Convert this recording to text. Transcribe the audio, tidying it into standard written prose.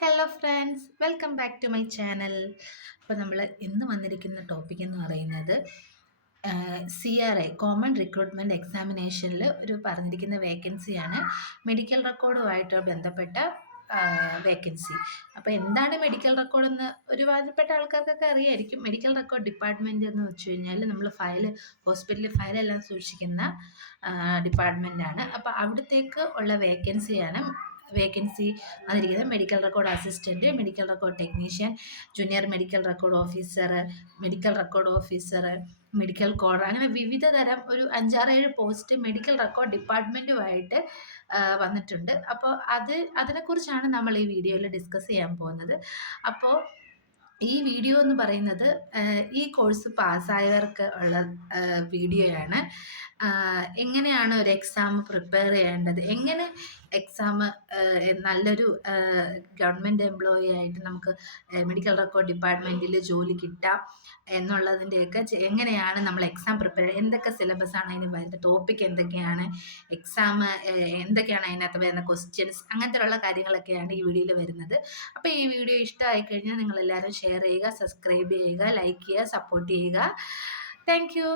Hello friends, welcome back to my channel. അപ്പോൾ നമ്മൾ ഇന്ന് വന്നിരിക്കുന്ന ടോപ്പിക് എന്ന് പറയുന്നത് CRI കോമൺ റിക്രൂട്ട്മെൻറ്റ് എക്സാമിനേഷനിൽ ഒരു പറഞ്ഞിരിക്കുന്ന വേക്കൻസിയാണ് മെഡിക്കൽ റെക്കോർഡുമായിട്ട് ബന്ധപ്പെട്ട വേക്കൻസി. അപ്പോൾ എന്താണ് മെഡിക്കൽ റെക്കോർഡ് എന്ന് ഒരുപാടുപ്പെട്ട ആൾക്കാർക്കൊക്കെ അറിയായിരിക്കും. മെഡിക്കൽ റെക്കോർഡ് ഡിപ്പാർട്ട്മെൻറ്റ് എന്ന് വെച്ച് കഴിഞ്ഞാൽ നമ്മൾ ഹോസ്പിറ്റലിൽ ഫയലെല്ലാം സൂക്ഷിക്കുന്ന ഡിപ്പാർട്ട്മെൻറ്റാണ്. അപ്പോൾ അവിടത്തേക്ക് ഉള്ള വേക്കൻസി വന്നിരിക്കുന്നത് medical record assistant, medical record technician, junior medical record officer, medical coder, അങ്ങനെ വിവിധ തരം ഒരു 5-6-7 പോസ്റ്റ് മെഡിക്കൽ റെക്കോർഡ് ഡിപ്പാർട്ട്മെൻറ്റുമായിട്ട് വന്നിട്ടുണ്ട്. അപ്പോൾ അതിനെക്കുറിച്ചാണ് നമ്മൾ ഈ വീഡിയോയിൽ ഡിസ്കസ് ചെയ്യാൻ പോകുന്നത്. അപ്പോൾ ഈ വീഡിയോ എന്ന് പറയുന്നത് ഈ കോഴ്സ് പാസ്സായവർക്ക് ഉള്ള വീഡിയോയാണ്. എങ്ങനെയാണ് ഒരു എക്സാം പ്രിപ്പയർ ചെയ്യേണ്ടത്, എങ്ങനെ എക്സാം നല്ലൊരു ഗവൺമെൻറ് എംപ്ലോയി ആയിട്ട് നമുക്ക് മെഡിക്കൽ റെക്കോർഡ് ഡിപ്പാർട്ട്മെൻറ്റിൽ ജോലി കിട്ടാം എന്നുള്ളതിൻ്റെയൊക്കെ എങ്ങനെയാണ് നമ്മൾ എക്സാം പ്രിപ്പയർ, എന്തൊക്കെ സിലബസാണ് അതിന് വരുന്നത്, ടോപ്പിക് എന്തൊക്കെയാണ്, എക്സാം എന്തൊക്കെയാണ് അതിനകത്ത് വരുന്ന ക്വസ്റ്റ്യൻസ്, അങ്ങനത്തെ ഉള്ള കാര്യങ്ങളൊക്കെയാണ് ഈ വീഡിയോയിൽ വരുന്നത്. അപ്പോൾ ഈ വീഡിയോ ഇഷ്ടമായി കഴിഞ്ഞാൽ നിങ്ങളെല്ലാവരും ഷെയർ ചെയ്യുക, സബ്സ്ക്രൈബ് ചെയ്യുക, ലൈക്ക് ചെയ്യുക, സപ്പോർട്ട് ചെയ്യുക. Thank you.